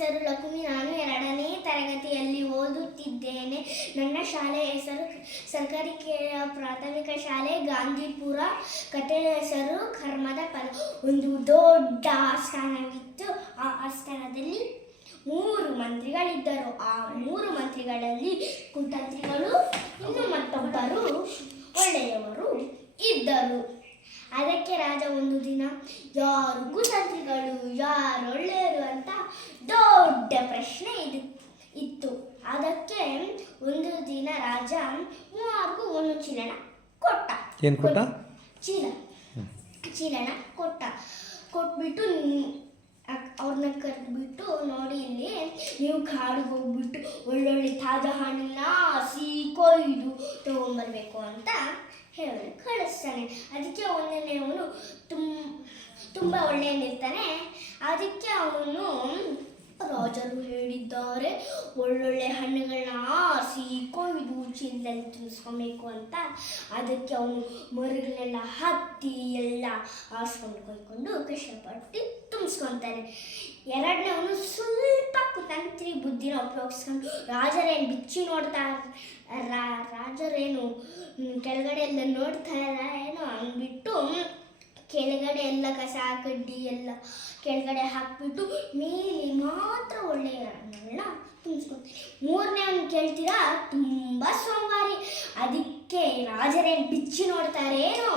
ಹೆಸರು ಲಕ್ಷ್ಮಿ. ನಾನು 2ನೇ ತರಗತಿಯಲ್ಲಿ ಓದುತ್ತಿದ್ದೇನೆ. ನನ್ನ ಶಾಲೆಯ ಹೆಸರು ಸರ್ಕಾರಿ ಪ್ರಾಥಮಿಕ ಶಾಲೆ ಗಾಂಧಿಪುರ. ಕಥೆಯ ಹೆಸರು ಕರ್ಮದ ಫಲ. ಒಂದು ದೊಡ್ಡ ಆಸ್ಥಾನವಿತ್ತು. ಆ ಆಸ್ಥಾನದಲ್ಲಿ 3 ಮಂತ್ರಿಗಳಿದ್ದರು. ಆ 3 ಮಂತ್ರಿಗಳಲ್ಲಿ ಕುತಂತ್ರಿಗಳು, ಇನ್ನು ಮತ್ತೊಬ್ಬರು ಒಳ್ಳೆಯವರು ಇದ್ದರು. ಅದಕ್ಕೆ ರಾಜ ಒಂದು ದಿನ ಯಾರು ಕುತಂತ್ರಿಗಳು ಯಾರು ಒಳ್ಳೆಯರು ಅಂತ ದೊಡ್ಡ ಪ್ರಶ್ನೆ ಇತ್ತು. ಅದಕ್ಕೆ ಒಂದು ದಿನ ರಾಜ 3 ಒಂದು ಚೀಲನ ಕೊಟ್ಟ. ಏನು ಕೊಟ್ಟ? ಚೀಲನ ಕೊಟ್ಬಿಟ್ಟು ಅವ್ರನ್ನ ಕರೆದ್ಬಿಟ್ಟು, ನೋಡಿ ಇಲ್ಲಿ ನೀವು ಕಾಡಿಗೆ ಹೋಗ್ಬಿಟ್ಟು ಒಳ್ಳೊಳ್ಳೆ ತಾಜಾ ಹಣ್ಣನ್ನ ಕೊಯ್ದು ತಗೊಂಡ್ಬರ್ಬೇಕು ಅಂತ ಹೇಳಿ ಕಳಿಸ್ತಾನೆ. ಅದಕ್ಕೆ ಒಂದನೇ ಅವನು ತುಂಬ ಒಳ್ಳೆಯನಿರ್ತಾನೆ. ಅದಕ್ಕೆ ಅವನು ರಾಜರು ಹೇಳಿದ್ದಾರೆ ಒಳ್ಳೊಳ್ಳೆ ಹಣ್ಣುಗಳನ್ನ ಕೊಯ್ದು ಚೀಲದಲ್ಲಿ ತುಂಬಿಸ್ಕೊಬೇಕು ಅಂತ. ಅದಕ್ಕೆ ಅವನು ಮರಗಳನ್ನೆಲ್ಲ ಹತ್ತಿ ಎಲ್ಲ ಆರಿಸ್ಕೊಂಡು ಕೊಯ್ಕೊಂಡು ಕಷ್ಟಪಟ್ಟು ತುಂಬಿಸ್ಕೊತಾನೆ. 2ನೇವನು ಸ್ವಲ್ಪ ಕುತಂತ್ರಿ ಬುದ್ಧಿನ ಉಪಯೋಗಿಸ್ಕೊಂಡು ರಾಜರೇನು ಬಿಚ್ಚಿ ರಾಜರೇನು ಕೆಳಗಡೆ ಎಲ್ಲ ನೋಡ್ತಾರ ಏನೋ ಅಂದ್ಬಿಟ್ಟು ಕೆಳಗಡೆ ಎಲ್ಲ ಕಸ ಕಡ್ಡಿ ಎಲ್ಲ ಕೆಳಗಡೆ ಹಾಕ್ಬಿಟ್ಟು ಮೇಲೆ ಮಾತ್ರ ಒಳ್ಳೆಯ ಹಣ್ಣುಗಳನ್ನ ತುಂಬಿಸ್ಕೊತಾರೆ. 3ನೇವನು ಕೇಳ್ತೀರಾ ತುಂಬ ಸೋಂವಾರಿ. ಅದಕ್ಕೆ ರಾಜರೇನು ಬಿಚ್ಚಿ ನೋಡ್ತಾರೇನೋ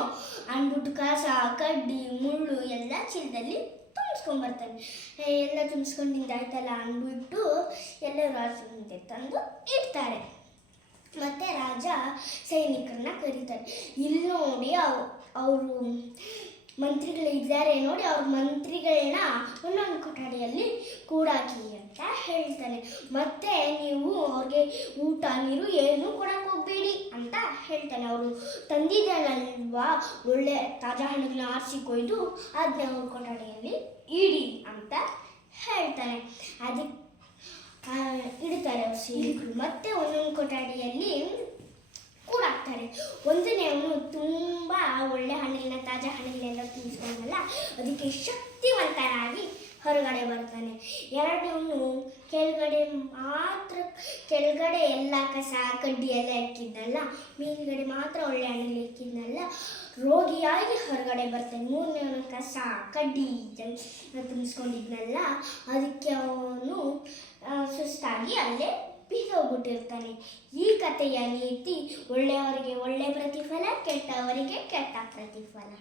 ಅಂದ್ಬಿಟ್ಟು ಕಸ ಕಡ್ಡಿ ಮುಳ್ಳು ಎಲ್ಲ ಚೀಲದಲ್ಲಿ ತುಂಬಿಸ್ಕೊಂಡ್ಬರ್ತಾನೆ. ಎಲ್ಲ ತುಂಬಿಸ್ಕೊಂಡಿದ್ದಾಯ್ತಲ್ಲ ಅಂದ್ಬಿಟ್ಟು ಎಲ್ಲ ರಾಜ ಮುಂದೆ ತಂದು ಇಡ್ತಾರೆ. ಮತ್ತು ರಾಜ ಸೈನಿಕರನ್ನ ಕರೀತಾರೆ. ಇಲ್ಲಿ ನೋಡಿ ಅವರು ಮಂತ್ರಿಗಳಿದ್ದಾರೆ ನೋಡಿ, ಅವ್ರ ಮಂತ್ರಿಗಳನ್ನ ಒಂದೊಂದು ಕೊಠಡಿಯಲ್ಲಿ ಕೂಡಾಕಿ ಅಂತ ಹೇಳ್ತಾನೆ. ಮತ್ತು ನೀವು ಅವ್ರಿಗೆ ಊಟ ನೀರು ಏನೂ ಕೊಡಕ್ಕೆ ಹೋಗಬೇಡಿ ಅಂತ ಹೇಳ್ತಾನೆ. ಅವರು ತಂದಿದ್ದಾನಲ್ವಾ ಒಳ್ಳೆ ತಾಜಾ ಹಣ್ಣುಗಳನ್ನ ಆರಿಸಿ ಕೊಯ್ದು ಅದನ್ನ ಅವ್ರ ಕೊಠಡಿಯಲ್ಲಿ ಇಡಿ ಅಂತ ಹೇಳ್ತಾನೆ. ಅದಕ್ಕೆ ಇಡ್ತಾರೆ ಅವ್ರು ಸೈನಿಕರು. ಮತ್ತು ಒಂದೊಂದು ಕೊಠಡಿಯಲ್ಲಿ ಕೂಡಾಕ್ತಾರೆ. 1ನೇವನು ತುಂಬ ಒಳ್ಳೆ ಹಣ್ಣಿನ ತಾಜಾ ಹಣ್ಣುಗಳೆಲ್ಲ ತುಂಬಿಸ್ಕೊಂಡಲ್ಲ, ಅದಕ್ಕೆ ಶಕ್ತಿವಂತನಾಗಿ ಹೊರಗಡೆ ಬರ್ತಾನೆ. 2ನೇವನು ಕೆಳಗಡೆ ಎಲ್ಲ ಕಸ ಕಡ್ಡಿ ಎಲ್ಲ ಇಕ್ಕಿದ್ನಲ್ಲ, ಮೇಲ್ಗಡೆ ಮಾತ್ರ ಒಳ್ಳೆ ಹಣ್ಣು ಇಕ್ಕಿದ್ನಲ್ಲ, ರೋಗಿಯಾಗಿ ಹೊರಗಡೆ ಬರ್ತಾನೆ. 3ನೇವನು ಕಸ ಕಡ್ಡಿ ತುಂಬಿಸ್ಕೊಂಡಿದ್ನಲ್ಲ, ಅದಕ್ಕೆ ಅವನು ಸುಸ್ತಾಗಿ ಅಲ್ಲೇ ಬಿದ್ದೋಗ್ಬಿಟ್ಟಿರ್ತಾನೆ. ಈ ಕಥೆಯ ನೀತಿ ಒಳ್ಳೆಯವರಿಗೆ ಒಳ್ಳೆ ಪ್ರತಿಫಲ, ಕೆಟ್ಟವರಿಗೆ ಕೆಟ್ಟ ಪ್ರತಿಫಲ.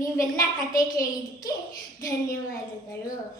ನೀವೆಲ್ಲ ಕತೆ ಕೇಳಿದ್ದಕ್ಕೆ ಧನ್ಯವಾದಗಳು.